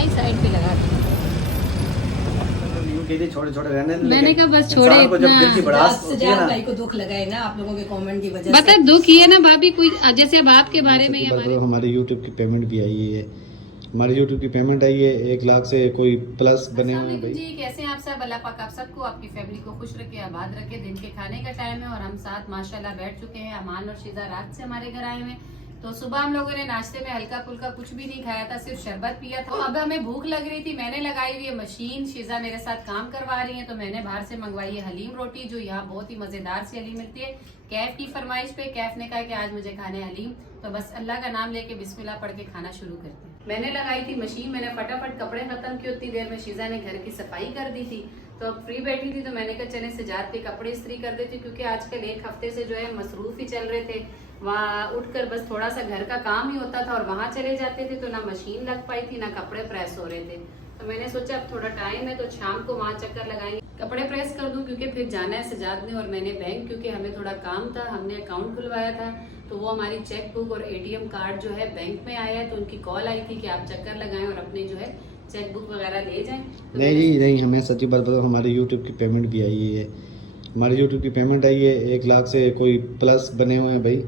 यही साइड पे लगा दी। छोटे छोटे रहने मैंने कहा बस छोड़े को जब दिल की भड़ास इतना होती है ना, भाई को दुख लगा है ना आप लोगों के कमेंट की वजह बता से। दुख ये ना भाभी, कोई जैसे अब आपके बारे में हमारे यूट्यूब की पेमेंट भी आई है, हमारे यूट्यूब की पेमेंट आई है 1 लाख से कोई प्लस बने हुए हैं भाई। जी कैसे हैं आप सब? अल्लाह पाक आप सबको आपकी फैमिली को खुश रखे, आबाद रखे। दिन के खाने का टाइम है और हम साथ माशाल्लाह बैठ चुके हैं। अमान और शीजा रात से हमारे घर आए हुए हैं। तो सुबह हम लोगों ने नाश्ते में हल्का फुल्का कुछ भी नहीं खाया था, सिर्फ शरबत पिया था। तो अब हमें भूख लग रही थी, मैंने लगाई हुई है मशीन, शीजा मेरे साथ काम करवा रही है, तो मैंने बाहर से मंगवाई है हलीम रोटी, जो यहाँ बहुत ही मजेदार सी हलीम मिलती है। कैफ की फरमाइश पे कैफ ने कहा कि आज मुझे खाने हलीम, तो बस अल्लाह का नाम लेके बिस्मिल्लाह पढ़ के खाना शुरू करते हैं। मैंने लगाई थी मशीन, मैंने फटाफट कपड़े खत्म किए, उतनी देर में शीजा ने घर की सफाई कर दी थी। तो अब फ्री बैठी थी तो मैंने कहा चले से जाते कपड़े इस्त्री कर देती, क्योंकि आजकल 1 हफ्ते से जो है मसरूफ ही चल रहे थे। वहाँ उठकर बस थोड़ा सा घर का काम ही होता था और वहाँ चले जाते थे, तो ना मशीन लग पाई थी ना कपड़े प्रेस हो रहे थे। तो मैंने सोचा अब थोड़ा टाइम है तो शाम को वहाँ चक्कर लगाएंगे, कपड़े प्रेस कर दूं, क्योंकि फिर जाना है सजाद ने और मैंने बैंक, क्योंकि हमें थोड़ा काम था, हमने अकाउंट खुलवाया था, तो वो हमारी चेक बुक और ATM कार्ड जो है बैंक में आया है, तो उनकी कॉल आई थी कि आप चक्कर लगाएं और अपने जो है चेक बुक वगैरह ले जाएं। तो नहीं जी नहीं, हमें सच्ची बात बताओ, हमारे यूट्यूब की पेमेंट भी आई है, हमारे यूट्यूब की पेमेंट आई है 1 लाख से कोई प्लस बने हुए हैं भाई।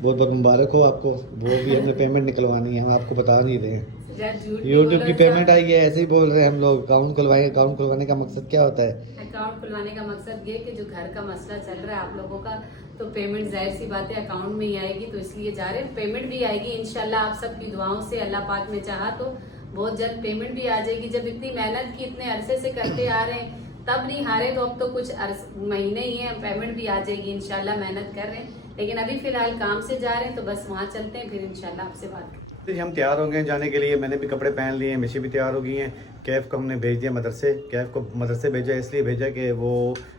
बहुत बहुत मुबारक हो आपको, वो भी हमने पेमेंट निकलवानी है, हम आपको बता नहीं रहे हैं। यूट्यूब की पेमेंट आई है ऐसे ही बोल रहे हैं हम लोग। अकाउंट खुलवाएंगे, अकाउंट खुलवाने का मकसद क्या होता है? अकाउंट खुलवाने का मकसद ये कि जो घर का मसला चल रहा है आप लोगों का, तो पेमेंट जाहिर सी बात है अकाउंट में ही आएगी, तो इसलिए जा रहे हैं। पेमेंट भी आएगी इंशाल्लाह, आप सबकी दुआओं से, अल्लाह पाक ने चाहा तो बहुत जल्द पेमेंट भी आ जाएगी। जब इतनी मेहनत की, इतने अरसे से करते आ रहे हैं, तब नहीं हारे, तो अब तो कुछ महीने ही है, पेमेंट भी आ जाएगी इंशाल्लाह। मेहनत कर रहे हैं, लेकिन अभी फिलहाल काम से जा रहे हैं, तो बस वहाँ चलते हैं, फिर इंशाल्लाह आपसे बात करें। हम तैयार हो गए जाने के लिए, मैंने भी कपड़े पहन लिए, मिशी भी तैयार हो गई हैं। कैफ को हमने भेज दिया मदरसे। कैफ को मदरसे भेजा इसलिए भेजा कि वो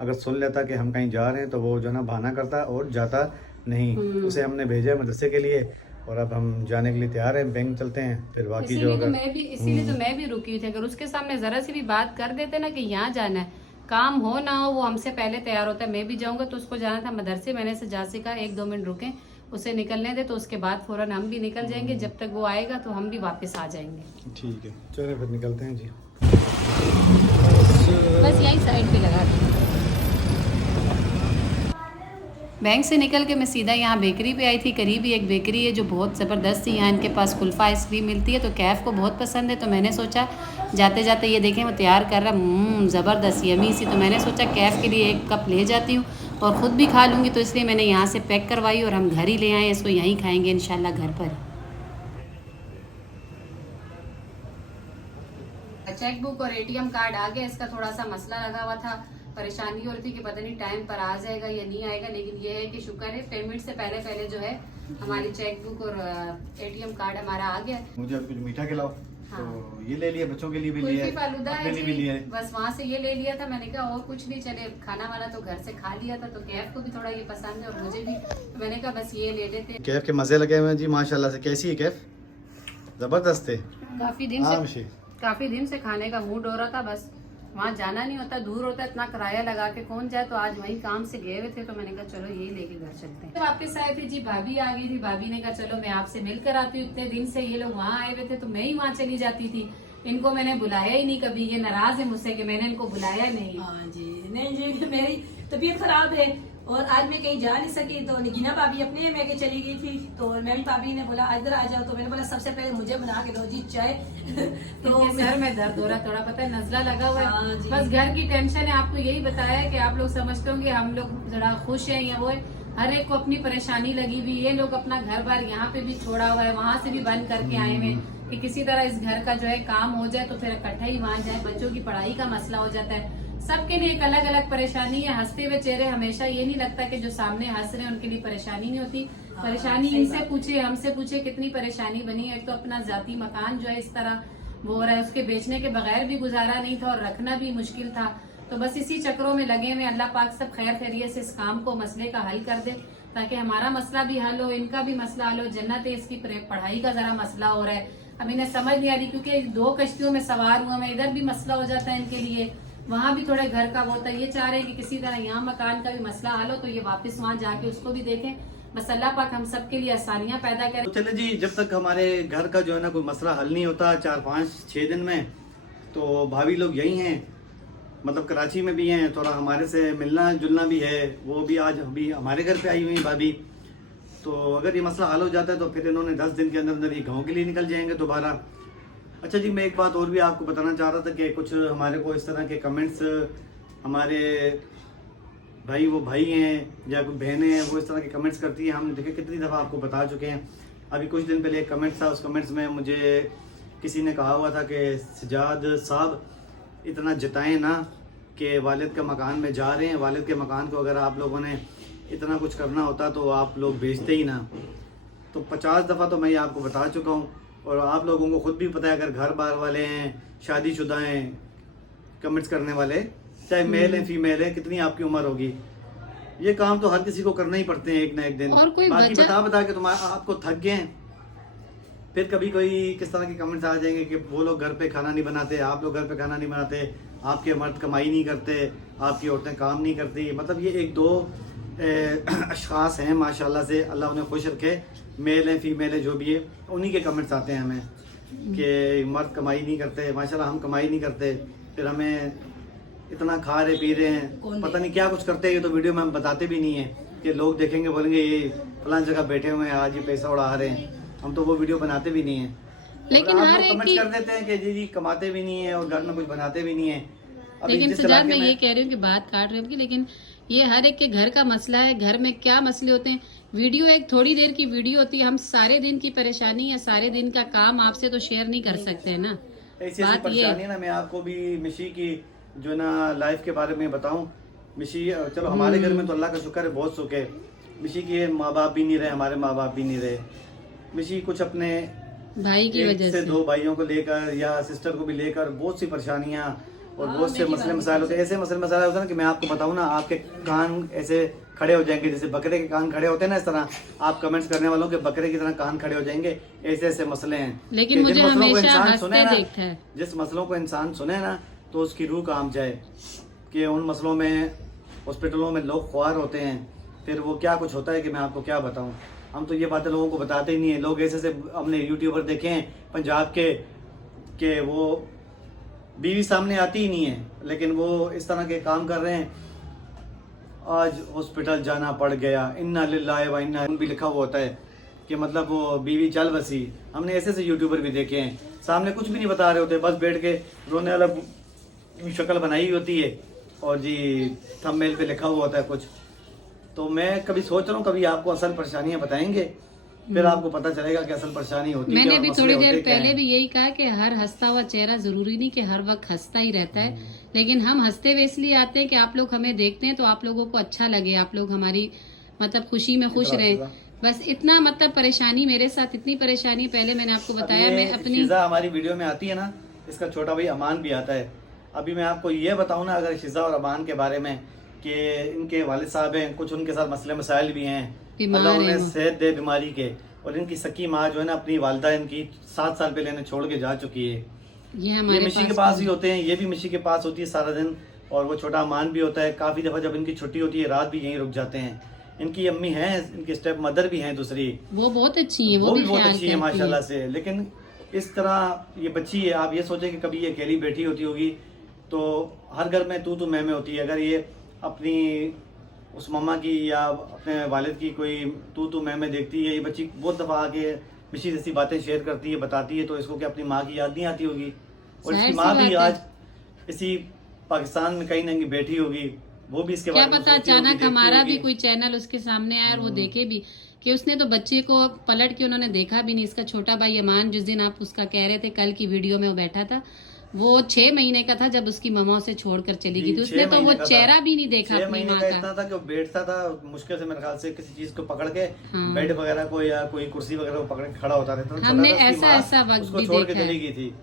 अगर सुन लेता कि हम कहीं जा रहे हैं तो वो जो ना बहाना करता और जाता नहीं, उसे हमने भेजा मदरसे के लिए। और अब हम जाने के लिए तैयार हैं, बैंक चलते हैं। फिर बाकी जो इसीलिए तो मैं भी रुकी थी। अगर उसके सामने जरा सी भी बात कर देते ना कि यहाँ जाना है, काम हो ना हो, वो हमसे पहले तैयार होता है। मैं भी जाऊंगा तो उसको जाना था मदरसे, मैंने से जा से कहा 1-2 मिनट रुके, उसे निकलने दे, तो उसके बाद फौरन हम भी निकल जाएंगे। जब तक वो आएगा तो हम भी वापस आ जाएंगे। ठीक है, चलो फिर निकलते हैं जी। बस यही साइड पे लगा दी। बैंक से निकल के मैं सीधा यहाँ बेकरी पे आई थी। करीब ही एक बेकरी है जो बहुत ज़बरदस्त थी, यहाँ इनके पास कुल्फ़ा आइसक्रीम मिलती है, तो कैफ़ को बहुत पसंद है। तो मैंने सोचा जाते जाते ये देखें वो तैयार कर रहा, ज़बरदस्त यमी सी, तो मैंने सोचा कैफ़ के लिए 1 कप ले जाती हूँ और ख़ुद भी खा लूँगी, तो इसलिए मैंने यहाँ से पैक करवाई और हम घर ही ले आए, इसको यहीं खाएँगे इंशाल्लाह घर पर। चेक बुक और ATM कार्ड आ गया, इसका थोड़ा सा मसला लगा हुआ था, परेशानी हो रही थी कि पता नहीं टाइम पर आ जाएगा या नहीं आएगा, लेकिन ये है कि शुक्र है पेमेंट से पहले पहले जो है हमारी चेक बुक और ATM कार्ड हमारा आ गया। मुझे अब कुछ मीठा खिलाओ। हाँ। तो ये ले लिया, बच्चों के लिए भी लिया, फालूदा है भी लिया। बस वहाँ से ये ले लिया था। मैंने कहा और कुछ नहीं, चले खाना वाला तो घर से खा लिया था, तो कैफ को भी थोड़ा ये पसंद है और मुझे भी, तो मैंने कहा बस ये ले लेते। कैफ के मजे लगे हुए हैं जी माशाल्लाह से। कैसी है कैफ? जबरदस्त है। काफी दिन से खाने का मूड हो रहा था, बस वहाँ जाना नहीं होता, दूर होता, इतना किराया लगा के कौन जाए, तो आज वहीं काम से गए हुए थे, तो मैंने कहा चलो यही लेके घर चलते हैं। वापस आए थे जी, भाभी आ गई थी, भाभी ने कहा चलो मैं आपसे मिलकर आती हूँ। इतने दिन से ये लोग वहाँ आए हुए थे, तो मैं ही वहाँ चली जाती थी। इनको मैंने बुलाया ही नहीं कभी, ये नाराज है मुझसे कि मैंने इनको बुलाया नहीं। हाँ जी, नहीं जी, मेरी तबीयत खराब है और आज मैं कहीं जा नहीं सकी, तो निगिना भाभी अपने में के चली गई थी, तो मेरी भाभी ने बोला इधर आ जाओ, तो मैंने बोला सबसे पहले मुझे बना के दो जी चाय। तो सर में दर्द हो रहा, थोड़ा पता है नजला लगा हुआ हाँ है, जी। बस घर की टेंशन है। आपको यही बताया है कि आप लोग समझते होंगे हम लोग जरा खुश हैं या वो है, हर एक को अपनी परेशानी लगी हुई। ये लोग अपना घर बार यहाँ पे भी छोड़ा हुआ है, वहाँ से भी बंद करके आए हुए कि किसी तरह इस घर का जो है काम हो जाए, तो फिर इकट्ठा ही वहाँ जाए। बच्चों की पढ़ाई का मसला हो जाता है, सबके लिए एक अलग अलग परेशानी है। हंसते हुए चेहरे हमेशा ये नहीं लगता कि जो सामने हंस रहे हैं उनके लिए परेशानी नहीं होती। परेशानी इनसे पूछे, हमसे पूछे कितनी परेशानी बनी है। एक तो अपना जाती मकान जो है इस तरह वो हो रहा है, उसके बेचने के बगैर भी गुजारा नहीं था और रखना भी मुश्किल था। तो बस इसी चक्रों में लगे हुए। अल्लाह पाक सब खैर खैरियत से इस काम को, मसले का हल कर दे, ताकि हमारा मसला भी हल हो, इनका भी मसला हल हो। जन्नत है, इसकी पढ़ाई का जरा मसला हो रहा है, अब इन्हें समझ नहीं आ रही, क्योंकि 2 कश्तियों में सवार हुआ मैं, इधर भी मसला हो जाता है इनके लिए, वहाँ भी थोड़े घर का वो होता है। ये चाह रहे हैं कि किसी तरह यहाँ मकान का भी मसला हल हो, तो ये वापस वहाँ जाके उसको भी देखें। बस अल्लाह पाक हम सब के लिए आसानियां पैदा करे। तो चले जी, जब तक हमारे घर का जो है ना कोई मसला हल नहीं होता 4-5-6 दिन में, तो भाभी लोग यही हैं, मतलब कराची में भी हैं, थोड़ा हमारे से मिलना जुलना भी है। वो भी आज अभी हमारे घर पे आई हुई हैं भाभी। तो अगर ये मसला हल हो जाता है तो फिर इन्होंने 10 दिन के अंदर अंदर ये गाँव के लिए निकल जाएंगे दोबारा। अच्छा जी, मैं एक बात और भी आपको बताना चाह रहा था कि कुछ हमारे को इस तरह के कमेंट्स, हमारे भाई वो भाई हैं या कोई बहनें हैं, वो इस तरह के कमेंट्स करती हैं। हम देखिए कितनी दफ़ा आपको बता चुके हैं। अभी कुछ दिन पहले एक कमेंट था, उस कमेंट्स में मुझे किसी ने कहा हुआ था कि सजाद साहब इतना जताएं ना कि वालिद के मकान में जा रहे हैं, वालिद के मकान को अगर आप लोगों ने इतना कुछ करना होता तो आप लोग भेजते ही ना। तो 50 दफ़ा तो मैं ये आपको बता चुका हूँ, और आप लोगों को खुद भी पता है, अगर घर बार वाले हैं, शादीशुदा हैं, कमेंट्स करने वाले, चाहे मेल हैं फीमेल हैं, कितनी आपकी उम्र होगी, ये काम तो हर किसी को करना ही पड़ते हैं एक ना एक दिन। और कोई बाकी वजह- बता के आपको थक गए हैं। फिर कभी कोई किस तरह के कमेंट्स आ जाएंगे कि वो लोग घर पे खाना नहीं बनाते, आप लोग घर पे खाना नहीं बनाते, आपके मर्द कमाई नहीं करते, आपकी औरतें काम नहीं करती। मतलब ये एक दो अशखास हैं माशाल्लाह से, अल्लाह उन्हें खुश रखे, मेल हैं फीमेल है जो भी है, उन्हीं के कमेंट्स आते हैं हमें कि मर्द कमाई नहीं करते। माशाल्लाह हम कमाई नहीं करते, फिर हमें इतना खा रहे पी रहे हैं, पता नहीं क्या कुछ करते हैं। ये तो वीडियो में हम बताते भी नहीं है कि लोग देखेंगे बोलेंगे ये फलां जगह बैठे हुए हैं, आज ये पैसा उड़ा रहे हैं। हम तो वो वीडियो बनाते भी नहीं है, लेकिन और आप हर लोग एक कमेंट की, कर देते हैं कि जी कमाते भी नहीं है और घर में कुछ बनाते भी नहीं है। अभी लेकिन जिस सजाद इलाके मैं में- ये कह रही हूँ कि बात काट रही हूँ आपकी, लेकिन ये हर एक के घर का मसला है। घर में क्या मसले होते हैं, वीडियो एक थोड़ी देर की वीडियो होती है, हम सारे दिन की परेशानी या सारे दिन का काम आपसे तो शेयर नहीं कर सकते हैं ना। ऐसी बात ये परेशानी है ना। मैं आपको भी मिशी की जो ना लाइफ के बारे में बताऊं। मिशी चलो हमारे घर में तो अल्लाह का शुक्र है, बहुत सुख है। मिशी के माँ बाप भी नहीं रहे, हमारे माँ बाप भी नहीं रहे। मिशी कुछ अपने भाई की एक वजह से से 2 भाइयों को लेकर या सिस्टर को भी लेकर बहुत सी परेशानियां और बहुत से मसले मसाइल होते हैं। ऐसे मसले मसाइल होते हैं ना कि मैं आपको बताऊं ना, आपके कान ऐसे खड़े हो जाएंगे, जैसे बकरे के कान खड़े होते हैं ना, इस तरह आप कमेंट्स करने वालों के बकरे की तरह कान खड़े हो जाएंगे। ऐसे ऐसे मसले हैं। लेकिन कि मुझे जिन मसलों को हमेशा इंसान हंसते सुने ना, देखता है। जिस मसलों को इंसान सुने ना तो उसकी रूह काम जाए कि उन मसलों में हॉस्पिटलों में लोग ख्वार होते हैं। फिर वो क्या कुछ होता है कि मैं आपको क्या बताऊं। हम तो ये बातें लोगों को बताते ही नहीं है। लोग ऐसे से हमने यूट्यूबर देखे हैं पंजाब के वो बीवी सामने आती ही नहीं है, लेकिन वो इस तरह के काम कर रहे हैं। आज हॉस्पिटल जाना पड़ गया, इन्ना लिल्लाहि व इन्ना भी लिखा हुआ होता है कि मतलब वो बीवी चल बसी। हमने ऐसे से यूट्यूबर भी देखे हैं, सामने कुछ भी नहीं बता रहे होते, बस बैठ के रोने वाला शक्ल बनाई होती है और जी थंबनेल पे लिखा हुआ होता है कुछ। तो मैं कभी सोच रहा हूँ कभी आपको असल परेशानियां बताएंगे, फिर आपको पता चलेगा कि असल परेशानी होती है मैंने क्या, अभी मसले थोड़ी होते देर क्या पहले हैं। भी यही कहा कि हर हंसता हुआ चेहरा जरूरी नहीं कि हर वक्त हंसता ही रहता है, लेकिन हम हंसते हुए इसलिए आते हैं कि आप लोग हमें देखते हैं तो आप लोगों को अच्छा लगे, आप लोग हमारी मतलब खुशी में खुश रहें। बस इतना मतलब परेशानी मेरे साथ, इतनी परेशानी पहले मैंने आपको बताया। अब ये मैं अपनी शिजा हमारी वीडियो में आती है ना, इसका छोटा भाई अमान भी आता है। अभी मैं आपको ये बताऊं ना अगर शिजा और अमान के बारे में कि इनके वालिद साहब हैं, कुछ उनके साथ मसले मसाइल भी हैं, बीमार अल्लाह हैं उन्हें वो। सेहत दे बीमारी के। और इनकी सकी माँ जो है ना, अपनी वालदा इनकी 7 साल पहले इन्हें छोड़ के जा चुकी है। ये ये हमारे मिशी के पास ही होते हैं, ये भी मिशी के पास होती है सारा दिन, और वो छोटा अमान भी होता है। काफ़ी दफ़ा जब इनकी छुट्टी होती है रात भी यहीं रुक जाते हैं। इनकी अम्मी हैं, इनकी स्टेप मदर भी हैं दूसरी, वो बहुत अच्छी है, वो भी बहुत ख्याल अच्छी है करती माशाल्लाह से। लेकिन इस तरह ये बच्ची है, आप ये सोचें कि कभी ये अकेली बैठी होती होगी तो हर घर में तू मैं में होती है। अगर ये अपनी उस मम्मा की या अपने वालिद की कोई तू मैं में देखती है, ये बच्ची बहुत दफ़ा आके मिशी जैसी बातें शेयर करती है, बताती है, तो इसको क्या अपनी माँ की याद नहीं आती होगी। और इसकी जाहिर सी माँ भी बात है। आज इसी पाकिस्तान में कहीं ना कहीं बैठी होगी, वो भी इसके क्या बारे में पता सोचती होगी, अचानक देखती हमारा भी होगी। कोई चैनल उसके सामने आया और वो देखे भी कि उसने तो बच्चे को पलट के उन्होंने देखा भी नहीं। इसका छोटा भाई अमान, जिस दिन आप उसका कह रहे थे कल की वीडियो में वो बैठा था, वो 6 महीने का था जब उसकी ममा उसे छोड़कर चली गई थी। जी, उसने 6 तो वो महीने का था। चेहरा भी नहीं देखा 6 अपनी महीने माँ का का। इतना था कि वो बैठता था मुश्किल से, मेरे ख्याल से किसी चीज को पकड़ के हाँ। बेड वगैरह को या कोई कुर्सी वगैरह को पकड़ के खड़ा होता रहता था। हमने छोटा था, उसकी ऐसा- माँ ऐसा वक्त उसको भी छोड़ के देखा है। चली गई थी।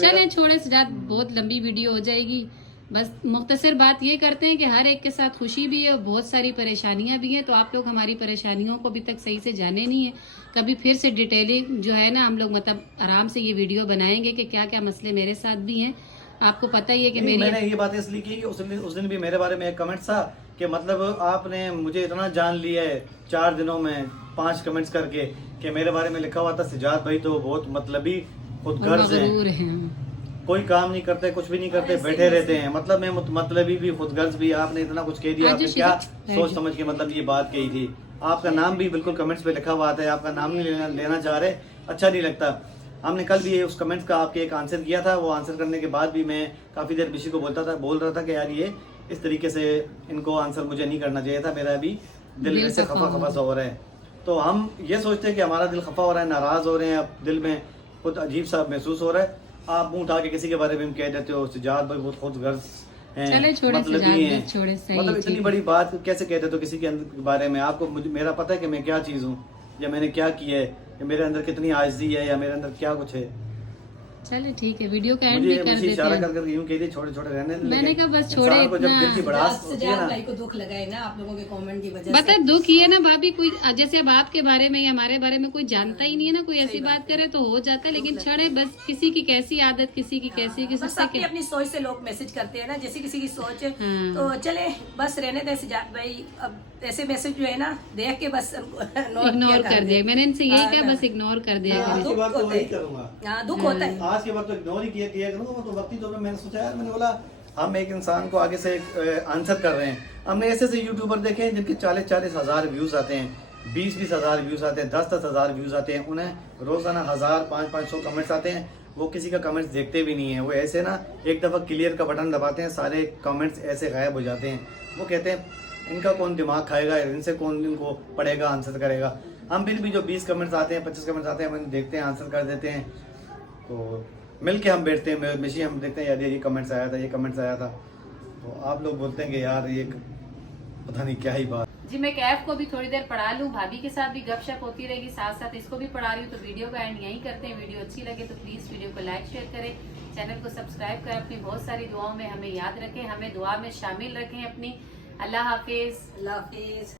चले छोड़े सजाद, बहुत लंबी वीडियो हो जाएगी। बस मुख्तसर बात ये करते हैं कि हर एक के साथ खुशी भी है और बहुत सारी परेशानियां भी हैं। तो आप लोग हमारी परेशानियों को अभी तक सही से जाने नहीं है। कभी फिर से डिटेलिंग जो है ना हम लोग मतलब आराम से ये वीडियो बनाएंगे कि क्या क्या मसले मेरे साथ भी हैं। आपको पता ही है कि नहीं, मेरी मैंने ये बातें इसलिए की कि उस दिन भी मेरे बारे में एक कमेंट था कि मतलब आपने मुझे इतना जान लिया है 4 दिनों में 5 कमेंट्स करके कि मेरे बारे में लिखा हुआ था सजाद भाई तो बहुत मतलबी खुदगर्ज मगरूर हैं, हैं। कोई काम नहीं करते, कुछ भी नहीं करते, बैठे रहते हैं। मतलब मैं मतलबी भी खुदगर्ज भी। आपने इतना कुछ कह दिया, आपने क्या सोच समझ के मतलब ये बात कही थी। आपका नाम भी बिल्कुल कमेंट्स पे लिखा हुआ आता है, आपका नाम नहीं लेना चाह रहे, अच्छा नहीं लगता। हमने कल भी उस कमेंट्स का आपके एक आंसर किया था। वो आंसर करने के बाद भी मैं काफ़ी देर बिशी को बोल रहा था कि यार ये इस तरीके से इनको आंसर मुझे नहीं करना चाहिए था, मेरा भी दिल में से खफा सा हो रहा है। तो हम ये सोचते हैं कि हमारा दिल खफा हो रहा है, नाराज़ हो रहे हैं, अब दिल में खुद अजीब सा महसूस हो रहा है। आप मुंह उठा के किसी के बारे में कह देते हो सजाद भाई बहुत खुदगर्ज हैं, मतलबी हैं, मतलब इतनी बड़ी बात कैसे कह देते हो किसी के बारे में। आपको मेरा पता है कि मैं क्या चीज़ हूँ, या मैंने क्या किया है, या मेरे अंदर कितनी आजिज़ी है, या मेरे अंदर क्या कुछ है। चले ठीक है, वीडियो का एंड भी कर देते इशारा हैं। कर यूं कह दिए छोटे छोटे रहने। मैंने कहा बस छोड़े को जब दिल की भड़ास होती है सजाद ना, भाई को दुख लगा है ना आप लोगों के कमेंट की वजह बता से। दुख ये ना भाभी, कोई जैसे अब आपके बारे में या हमारे बारे में कोई जानता ही नहीं है ना, कोई ऐसी बात करे तो हो जाता है, लेकिन छड़े बस किसी की कैसी आदत, किसी की कैसी, किसी बस से अपनी अपनी सोच से लोग मैसेज करते हैं ना, जैसे किसी की सोच। हाँ। तो चले बस रहने दें सजाद भाई, अब ऐसे मैसेज जो है ना देख के बस इग्नोर कर दिया। मैंने इनसे यही कहा, बस इग्नोर कर दिया आज करें। के बाद तो वही करूंगा। हाँ दुख होता है। आज के बाद तो इग्नोर ही किया करूंगा। तो वक्ती तो मैंने सोचा यार, मैंने बोला हम एक इंसान को आगे से आंसर कर रहे हैं। हमने ऐसे यूट्यूबर देखे हैं जिनके 40-40 हज़ार व्यूज आते हैं, 20-20 हज़ार व्यूज आते हैं, 10-10 हज़ार व्यूज आते हैं, उन्हें रोजाना 1000, 500 कमेंट्स आते हैं। वो किसी का कमेंट्स देखते भी नहीं है, वो ऐसे ना एक दफ़ा क्लियर का बटन दबाते हैं, सारे कमेंट्स ऐसे गायब हो जाते हैं। वो कहते हैं इनका कौन दिमाग खाएगा, इनसे कौन इनको पढ़ेगा, आंसर करेगा। हम फिर भी जो 20 कमेंट्स आते हैं, 25 कमेंट्स आते हैं, हम देखते हैं, आंसर कर देते हैं। तो मिल के हम बैठते हैं, मिशी हम देखते हैं यार ये कमेंट्स आया था, ये कमेंट्स आया था। तो आप लोग बोलते हैं कि यार ये पता नहीं क्या ही बात। जी मैं कैफ को भी थोड़ी देर पढ़ा लूँ, भाभी के साथ भी गपशप होती रहेगी, साथ साथ इसको भी पढ़ा रही हूँ। तो वीडियो का एंड यहीं करते हैं। वीडियो अच्छी लगे तो प्लीज वीडियो को लाइक शेयर करें, चैनल को सब्सक्राइब करें, अपनी बहुत सारी दुआओं में हमें याद रखें, हमें दुआ में शामिल रखें अपनी। अल्लाह हाफिज। अल्लाह हाफिज।